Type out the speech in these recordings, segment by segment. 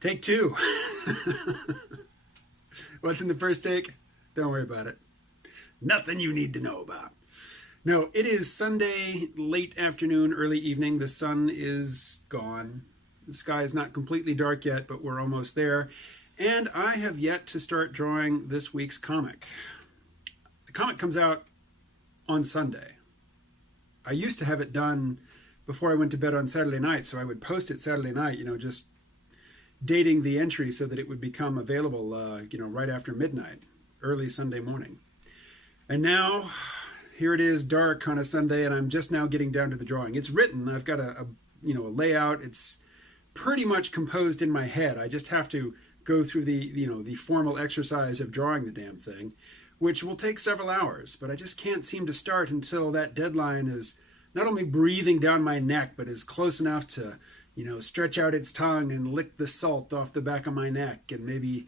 Take two. What's in the first take? Don't worry about it. Nothing you need to know about. No, it is Sunday, late afternoon, early evening. The sun is gone. The sky is not completely dark yet, but we're almost there. And I have yet to start drawing this week's comic. The comic comes out on Sunday. I used to have it done before I went to bed on Saturday night, so I would post it Saturday night, just dating the entry so that it would become available, right after midnight, early Sunday morning. And now, here it is, dark on a Sunday, and I'm just now getting down to the drawing. It's written. I've got a layout. It's pretty much composed in my head. I just have to go through the formal exercise of drawing the damn thing, which will take several hours. But I just can't seem to start until that deadline is not only breathing down my neck, but is close enough to stretch out its tongue and lick the salt off the back of my neck and maybe,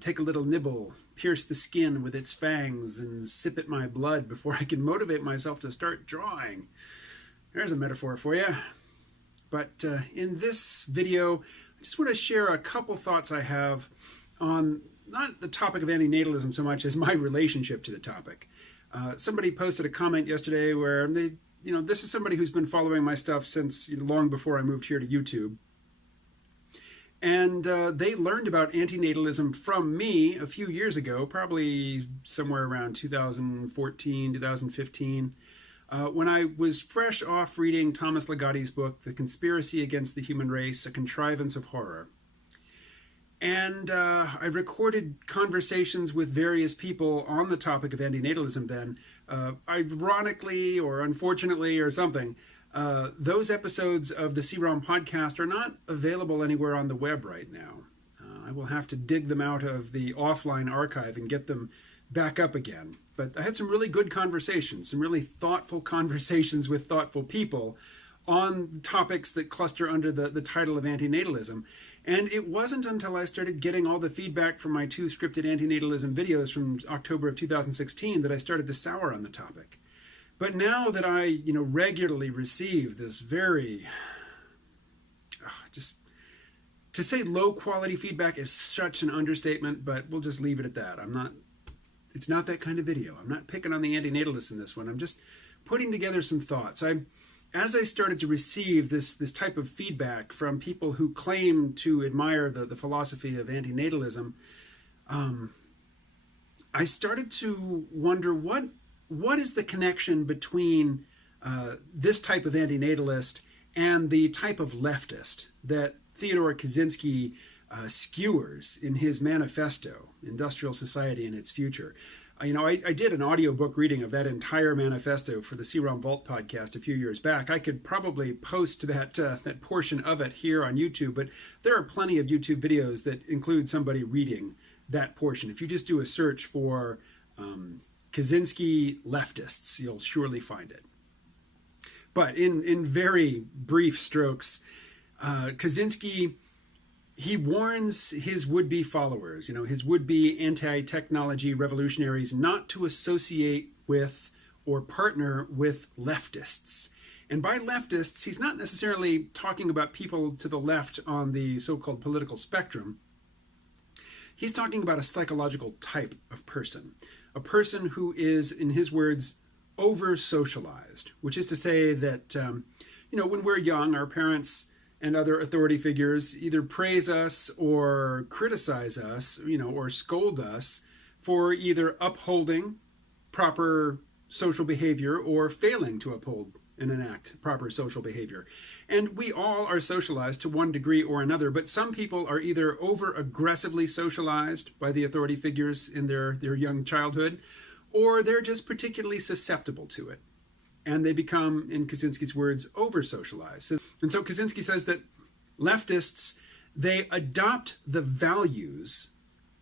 take a little nibble, pierce the skin with its fangs and sip at my blood before I can motivate myself to start drawing. There's a metaphor for you. But in this video, I just want to share a couple thoughts I have on not the topic of antinatalism so much as my relationship to the topic. Somebody posted a comment yesterday where they this is somebody who's been following my stuff since long before I moved here to YouTube. And they learned about antinatalism from me a few years ago, probably somewhere around 2014, 2015, when I was fresh off reading Thomas Ligotti's book, The Conspiracy Against the Human Race, A Contrivance of Horror. And I recorded conversations with various people on the topic of antinatalism then. Ironically or unfortunately or something, those episodes of the C-ROM podcast are not available anywhere on the web right now. I will have to dig them out of the offline archive and get them back up again. But I had some really good conversations, some really thoughtful conversations with thoughtful people on topics that cluster under the title of antinatalism. And it wasn't until I started getting all the feedback from my 2 scripted antinatalism videos from October of 2016 that I started to sour on the topic. But now that I, regularly receive this very, just to say low quality feedback is such an understatement, but we'll just leave it at that. It's not that kind of video. I'm not picking on the antinatalists in this one. I'm just putting together some thoughts. As I started to receive this type of feedback from people who claim to admire the philosophy of antinatalism, I started to wonder what is the connection between this type of antinatalist and the type of leftist that Theodore Kaczynski skewers in his manifesto, Industrial Society and Its Future. I did an audiobook reading of that entire manifesto for the C-ROM Vault podcast a few years back. I could probably post that portion of it here on YouTube, but there are plenty of YouTube videos that include somebody reading that portion. If you just do a search for Kaczynski leftists, you'll surely find it. But in very brief strokes, Kaczynski, he warns his would-be followers, his would-be anti-technology revolutionaries, not to associate with or partner with leftists. And by leftists, he's not necessarily talking about people to the left on the so-called political spectrum. He's talking about a psychological type of person, a person who is, in his words, over-socialized, which is to say that, when we're young, our parents and other authority figures either praise us or criticize us, or scold us for either upholding proper social behavior or failing to uphold and enact proper social behavior. And we all are socialized to one degree or another, but some people are either over-aggressively socialized by the authority figures in their young childhood, or they're just particularly susceptible to it. And they become, in Kaczynski's words, over-socialized. And so Kaczynski says that leftists, they adopt the values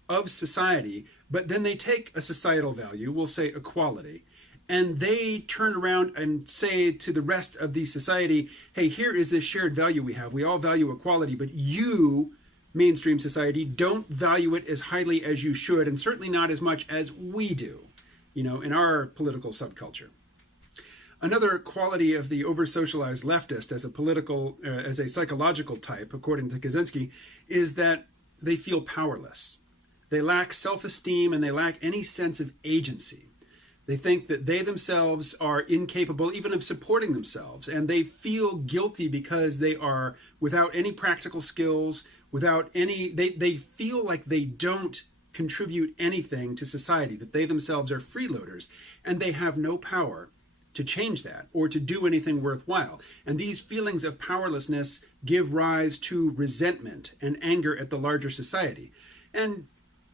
of society, but then they take a societal value, we'll say equality, and they turn around and say to the rest of the society, hey, here is this shared value we have. We all value equality, but you, mainstream society, don't value it as highly as you should, and certainly not as much as we do, in our political subculture. Another quality of the over-socialized leftist as a psychological type, according to Kaczynski, is that they feel powerless. They lack self-esteem and they lack any sense of agency. They think that they themselves are incapable even of supporting themselves, and they feel guilty because they are without any practical skills, they feel like they don't contribute anything to society, that they themselves are freeloaders, and they have no power to change that or to do anything worthwhile. And these feelings of powerlessness give rise to resentment and anger at the larger society. And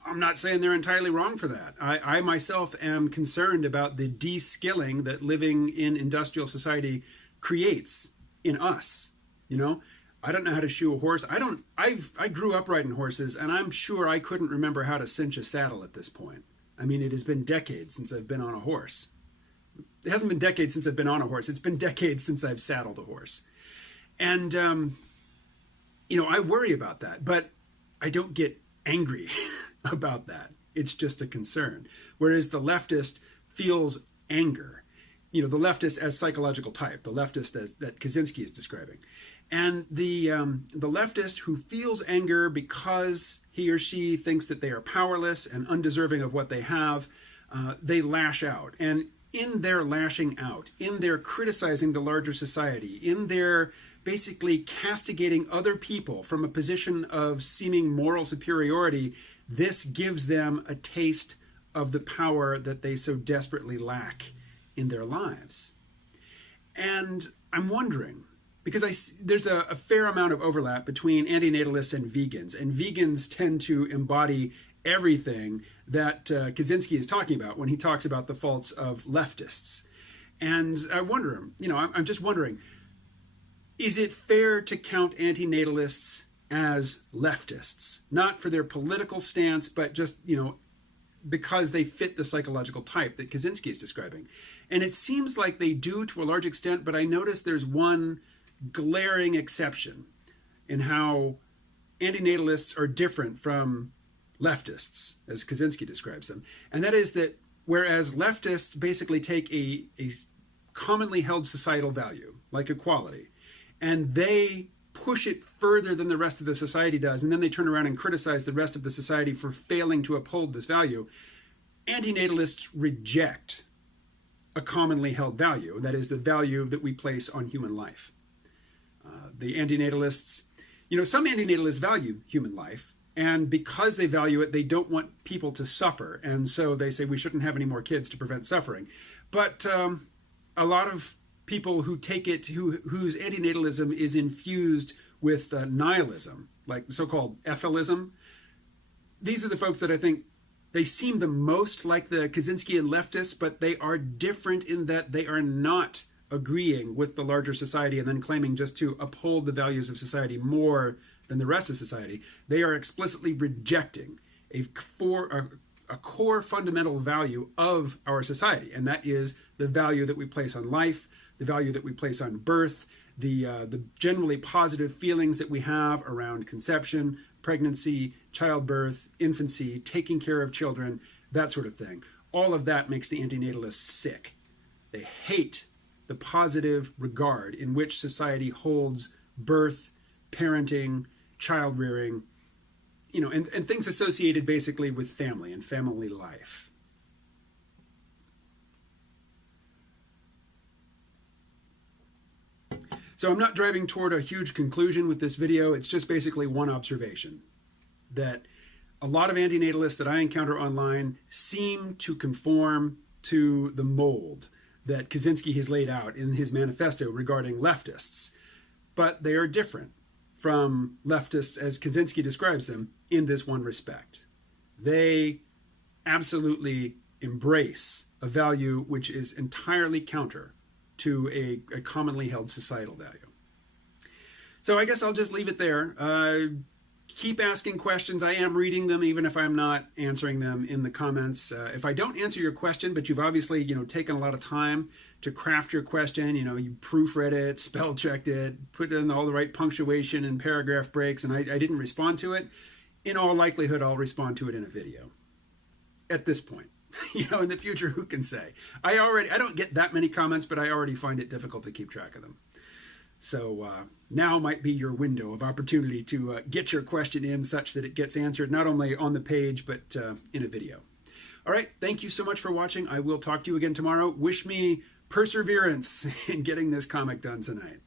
I'm not saying they're entirely wrong for that. I myself am concerned about the de-skilling that living in industrial society creates in us. You know, I don't know how to shoe a horse. I grew up riding horses, and I'm sure I couldn't remember how to cinch a saddle at this point. I mean, it has been decades since I've been on a horse. It hasn't been decades since I've been on a horse. It's been decades since I've saddled a horse. And, I worry about that, but I don't get angry about that. It's just a concern. Whereas the leftist feels anger. The leftist as psychological type, the leftist that Kaczynski is describing. And the leftist who feels anger because he or she thinks that they are powerless and undeserving of what they have, they lash out. And in their lashing out, in their criticizing the larger society, in their basically castigating other people from a position of seeming moral superiority, this gives them a taste of the power that they so desperately lack in their lives. And I'm wondering, because there's a fair amount of overlap between antinatalists and vegans tend to embody everything that Kaczynski is talking about when he talks about the faults of leftists. And I wonder, I'm just wondering, is it fair to count antinatalists as leftists? Not for their political stance, but just, because they fit the psychological type that Kaczynski is describing. And it seems like they do to a large extent, but I notice there's one glaring exception in how antinatalists are different from leftists, as Kaczynski describes them. And that is that whereas leftists basically take a commonly held societal value, like equality, and they push it further than the rest of the society does, and then they turn around and criticize the rest of the society for failing to uphold this value, antinatalists reject a commonly held value, that is the value that we place on human life. The antinatalists, some antinatalists value human life, and because they value it, they don't want people to suffer. And so they say we shouldn't have any more kids to prevent suffering. But a lot of people who take it, whose antinatalism is infused with nihilism, like so-called ethylism, these are the folks that I think they seem the most like the Kaczynskian leftists, but they are different in that they are not agreeing with the larger society and then claiming just to uphold the values of society more than the rest of society. They are explicitly rejecting a core fundamental value of our society, and that is the value that we place on life, the value that we place on birth, the generally positive feelings that we have around conception, pregnancy, childbirth, infancy, taking care of children, that sort of thing. All of that makes the antinatalists sick. They hate the positive regard in which society holds birth, parenting, child rearing, and things associated basically with family and family life. So I'm not driving toward a huge conclusion with this video. It's just basically one observation that a lot of antinatalists that I encounter online seem to conform to the mold that Kaczynski has laid out in his manifesto regarding leftists. But they are different from leftists as Kaczynski describes them in this one respect. They absolutely embrace a value which is entirely counter to a commonly held societal value. So I guess I'll just leave it there. Keep asking questions. I am reading them, even if I'm not answering them in the comments. If I don't answer your question, but you've obviously, taken a lot of time to craft your question, you proofread it, spell checked it, put in all the right punctuation and paragraph breaks, and I didn't respond to it, in all likelihood, I'll respond to it in a video at this point. In the future, who can say? I don't get that many comments, but I already find it difficult to keep track of them. So now might be your window of opportunity to get your question in such that it gets answered not only on the page, but in a video. All right, thank you so much for watching. I will talk to you again tomorrow. Wish me perseverance in getting this comic done tonight.